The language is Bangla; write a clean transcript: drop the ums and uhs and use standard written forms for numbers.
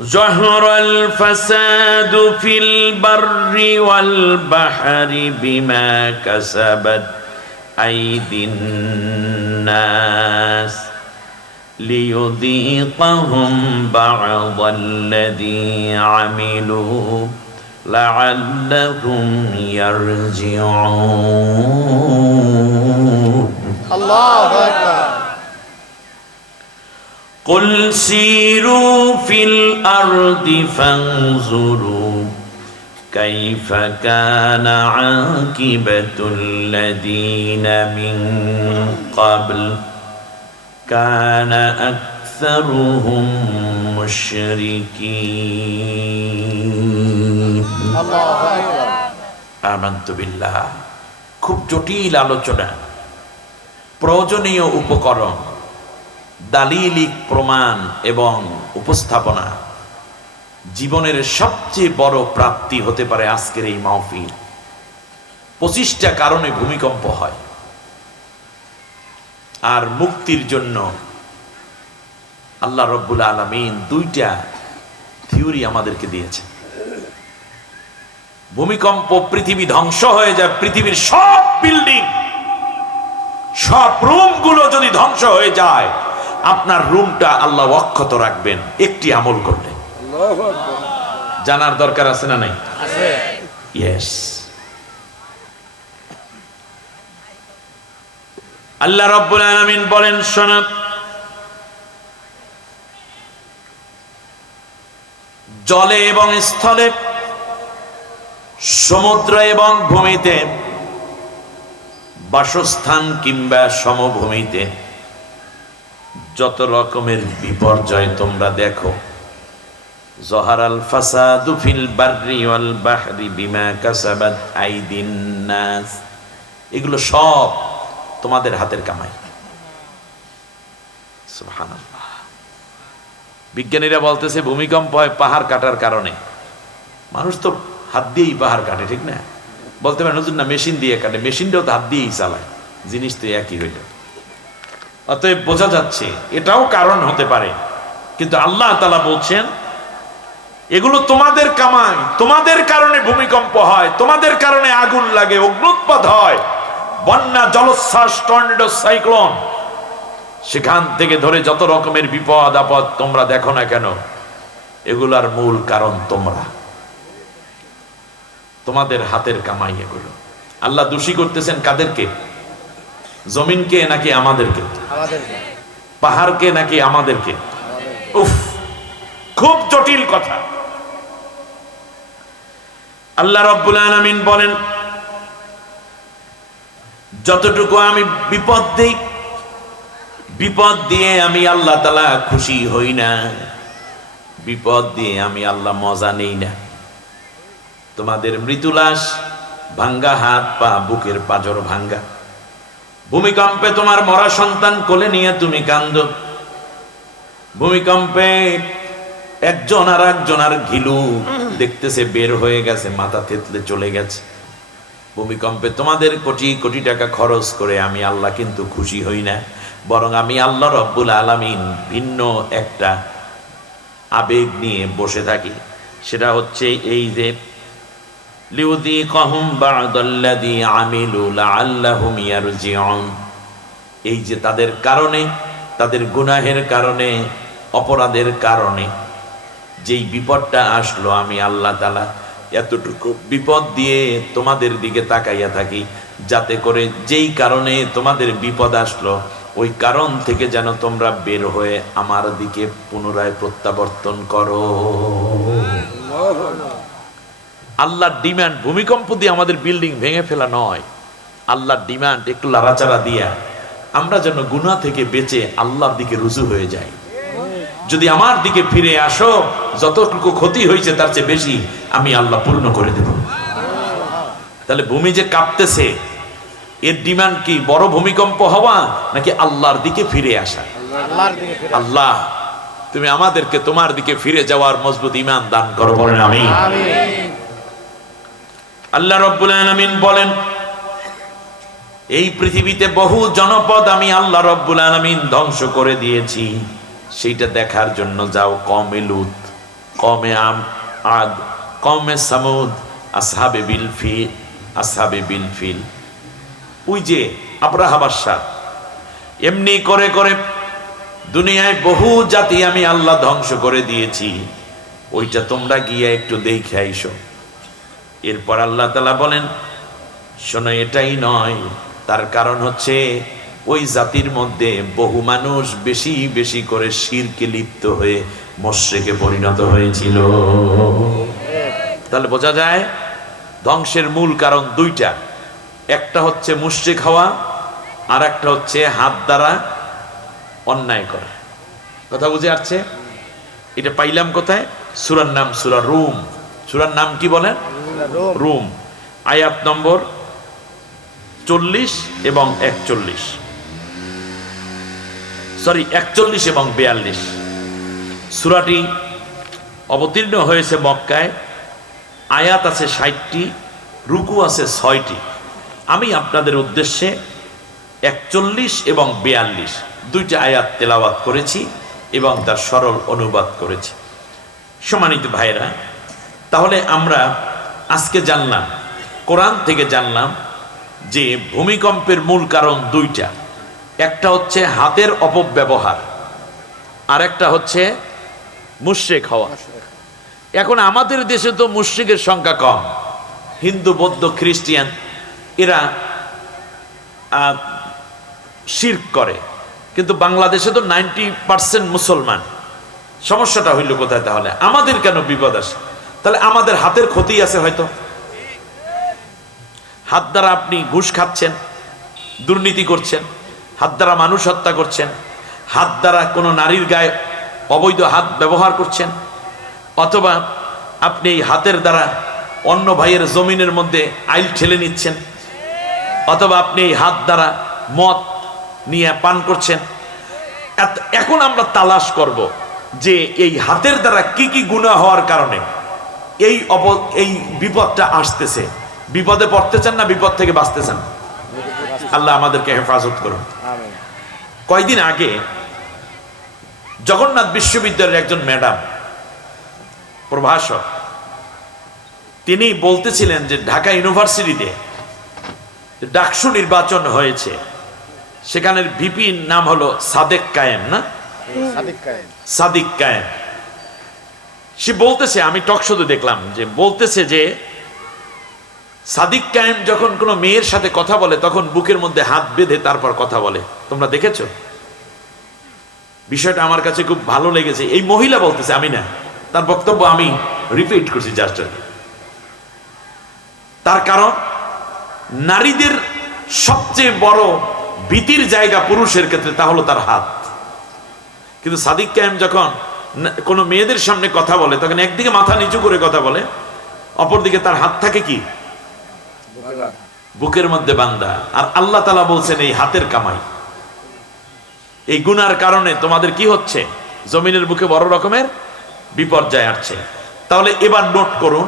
ظهر الفساد في البر والبحر بما كسبت أيدي الناس ليذيقهم بعض الذي عملوا لعلهم يرجعون. الله أكبر. قل سيروا في الأرض فانظروا كيف كان عاقبة الذين من قبل كان أكثرهم مشركين. الله أكبر. آمنت بالله. খুব জটিল আলোচনা, প্রয়োজনীয় উপকরণ, দালিলিক প্রমাণ এবং উপস্থাপনা। জীবনের সবচেয়ে বড় প্রাপ্তি হতে পারে আজকের এই মাহফিল। 25টা কারণে ভূমিকম্প হয়, আর মুক্তির জন্য আল্লাহ রব্বুল আলামিন 2টা থিওরি আমাদেরকে দিয়েছে। ভূমিকম্প পৃথিবী ধ্বংস হয়ে যায়, পৃথিবীর সব বিল্ডিং, সব রুমগুলো যদি ধ্বংস হয়ে যায়, আপনার রুমটা আল্লাহ অক্ষত রাখবেন একটি আমল করলে। জানার দরকার আছে না নাই? আছে। ইয়েস। আল্লাহ রাব্বুল আলামিন বলেন, শোনো, জলে এবং স্থলে, সমুদ্র এবং ভূমিতে, বাসস্থান কিংবা সমভূমিতে যত রকমের বিপর্যয় তোমরা দেখো, জহারাল ফাসাদু ফিল বাররি ওয়াল বাহরি বিমা কাসাবাত আইদিন নাস, এগুলো সব তোমাদের হাতের কামাই। সুবহানাল্লাহ। বিজ্ঞানীরা বলতেছে ভূমিকম্প হয় পাহাড় কাটার কারণে। মানুষ তো হাত দিয়েই পাহাড় কাটে, ঠিক না? বলতে পারেন হুজুর না, মেশিন দিয়ে কাটে, মেশিনটাও তো হাত দিয়েই চালায়, জিনিস তো একই হইল। অতএব বোঝা যাচ্ছে এটাও কারণ হতে পারে, কিন্তু আল্লাহ তাআলা বলছেন এগুলো তোমাদের কামাই, তোমাদের কারণে ভূমিকম্প হয়, তোমাদের কারণে আগুন লাগে, অগ্নুৎপাত হয়, বন্যা, জলোচ্ছ্বাস, টর্নেডো, সাইক্লোন, সেখান থেকে ধরে যত রকমের বিপদ আপদ তোমরা দেখো না কেন, এগুলার মূল কারণ তোমরা, তোমাদের হাতের কামাই এগুলো। আল্লাহ দোষী করতেছেন কাদেরকে? জমিনকে নাকি আমাদেরকে? পাহাড়কে নাকি আমাদেরকে? উফ, খুব জটিল কথা। আল্লাহ রাব্বুল আলামিন বলেন, যতটুকু আমি বিপদ দেই, বিপদ দিয়ে আমি আল্লাহ তাআলা খুশি হই না, বিপদ দিয়ে আমি আল্লাহ মজা নেই না। তোমাদের মৃত্যুলাশ, ভাঙ্গা হাত পা, বুকের পাঁজর ভাঙ্গা, ভূমিকম্পে তোমার মরা সন্তান কোলে নিয়ে তুমি কান্দো, ভূমিকম্পে একজন আর একজনের ঘিলু দেখতেছে বের হয়ে গেছে, মাথা থেতলে চলে গেছে। ভূমিকম্পে তোমাদের কোটি কোটি টাকা খরচ করে আমি আল্লাহ কিন্তু খুশি হই না, বরং আমি আল্লাহ রব্বুল আলামিন ভিন্ন একটা আবেগ নিয়ে বসে থাকি। সেটা হচ্ছে এই যে লিউযীকাহুম বা'দাল্লাযী আমিলু লাআল্লাহুম ইয়ারজিউন, এই যে তাদের কারণে, তাদের গুনাহের কারণে, অপরাধের কারণে যেই বিপদটা আসলো, আমি আল্লাহ তাআলা এতটুকু বিপদ দিয়ে তোমাদের দিকে তাকাইয়া থাকি, যাতে করে যেই কারণে তোমাদের বিপদ আসলো ওই কারণ থেকে যেন তোমরা বের হয়ে আমার দিকে পুনরায় প্রত্যাবর্তন করো। আল্লাহর ডিমান্ড ভূমিকম্প দিয়ে আমাদের বিল্ডিং ভেঙে ফেলা নয়, আল্লাহর ডিমান্ড একটু লাড়াচাড়া দিয়া আমরা যেন গুনাহ থেকে বেঁচে আল্লাহর দিকে রুজু হয়ে যাই। যদি আমার দিকে ফিরে আসো, যতটুকু ক্ষতি হয়েছে তার চেয়ে বেশি আমি আল্লাহ পূর্ণ করে দেব। তাহলে ভূমি যে কাঁপতেছে, এর ডিমান্ড কি বড় ভূমিকম্প হওয়া নাকি আল্লাহর দিকে ফিরে আসা? আল্লাহ তুমি আমাদেরকে তোমার দিকে ফিরে যাওয়ার মজবুত ঈমান দান করো, বলেন আমিন। আল্লাহ রাব্বুল আলামিন বলেন, এই পৃথিবীতে বহু জনপদ আমি আল্লাহ রাব্বুল আলামিন ধ্বংস করে দিয়েছি, সেইটা দেখার জন্য যাও কওমে লূত। কওমে আদ, কওমে সামুদ, আসহাবে বিল ফিল। ওই যে আব্রাহা বাদশাহ, এমনি করে করে দুনিয়ায় বহু জাতি আমি আল্লাহ ধ্বংস করে দিয়েছি, ওইটা তোমরা গিয়ে একটু দেখে আইসো। এরপর আল্লাহ তাআলা বলেন, শোনো, এটাই নয়, তার কারণ হচ্ছে ওই জাতির মধ্যে বহু মানুষ বেশি বেশি করে শিরকে লিপ্ত হয়ে মুশরিকে পরিণত হয়েছিল। তাহলে বোঝা যায় ধ্বংসের মূল কারণ দুইটা, একটা হচ্ছে মুশরিক হওয়া, আর একটা হচ্ছে হাত দ্বারা অন্যায় করা। কথা বুঝে আসছে? এটা পাইলাম কোথায়? সূরার নাম সূরা রুম। সূরার নাম কি বলেন? রুম। আয়াত নম্বর 40 এবং 41, সরি 41 এবং 42। সূরাটি অবতীর্ণ হয়েছে মক্কায়, আয়াত আছে 60টি, রুকু আছে 6টি। আমি আপনাদের উদ্দেশ্যে 41 এবং 42 দুইটা আয়াত তেলাওয়াত করেছি এবং তার সরল অনুবাদ করেছি। সম্মানিত ভাইরা, তাহলে আমরা আজকে জানলাম, কোরআন থেকে জানলাম যে ভূমিকম্পের মূল কারণ দুইটা, একটা হচ্ছে হাতের অপব্যবহার, আর একটা হচ্ছে মুশরিক হওয়া। এখন আমাদের দেশে তো মুশরিকের সংখ্যা কম, হিন্দু, বৌদ্ধ, খ্রিস্টান এরা শিরক করে, কিন্তু বাংলাদেশে তো 90% মুসলমান। সমস্যাটা হইল কোথায়? তাহলে আমাদের কেন বিপদ আসে? তাহলে আমাদের হাতের ক্ষতি আছে হয়তো। হাত দ্বারা আপনি ঘুষ খাচ্ছেন, দুর্নীতি করছেন, হাত দ্বারা মানুষ হত্যা করছেন, হাত দ্বারা কোনো নারীর গায়ে অবৈধ হাত ব্যবহার করছেন, অথবা আপনি এই হাতের দ্বারা অন্য ভাইয়ের জমিনের মধ্যে আইল ঠেলে নিচ্ছেন, অথবা আপনি এই হাত দ্বারা মদ নিয়ে পান করছেন। এখন আমরা তালাশ করব যে এই হাতের দ্বারা কি কি গুনাহ হওয়ার কারণে এই বিপদটা আসতেছে। বিপদে পড়তে চান না বিপদ থেকে বাঁচতে চান? আল্লাহ আমাদেরকে হেফাজত করুন। কয়দিন আগে জগন্নাথ বিশ্ববিদ্যালয়ের একজন ম্যাডাম, প্রভাষক, তিনি বলতেছিলেন যে ঢাকা ইউনিভার্সিটিতে ডাকসু নির্বাচন হয়েছে, সেখানের ভিপির নাম হলো সাদেক কায়েম, না সাদিক কায়েম। সে বলতেছে, আমি টক শোতে দেখলাম যে বলতেছে যে সাদিক কায়েম যখন কোনো মেয়ের সাথে কথা বলে তখন বুকের মধ্যে হাত বেঁধে তারপর কথা বলে। তোমরা দেখেছো? বিষয়টা আমার কাছে খুব ভালো লেগেছে। এই মহিলা বলতেছে, আমি না, তার বক্তব্য আমি রিপিট করছি জাস্ট। তার কারণ নারীদের সবচেয়ে বড় ভীতির জায়গা পুরুষের ক্ষেত্রে, তা হলো তার হাত। কিন্তু সাদিক কায়েম যখন কোনো মেয়েদের সামনে কথা বলে তখন একদিকে মাথা নিচু করে কথা বলে, অপরদিকে তার হাত থাকে কি বুকের মধ্যে বাঁধা। আর আল্লাহ তাআলা বলছেন এই হাতের কামাই, এই গুনার কারণে তোমাদের কি হচ্ছে? জমিনের বুকে বড় রকমের বিপর্যয় আসছে। তাহলে এবার নোট করুন,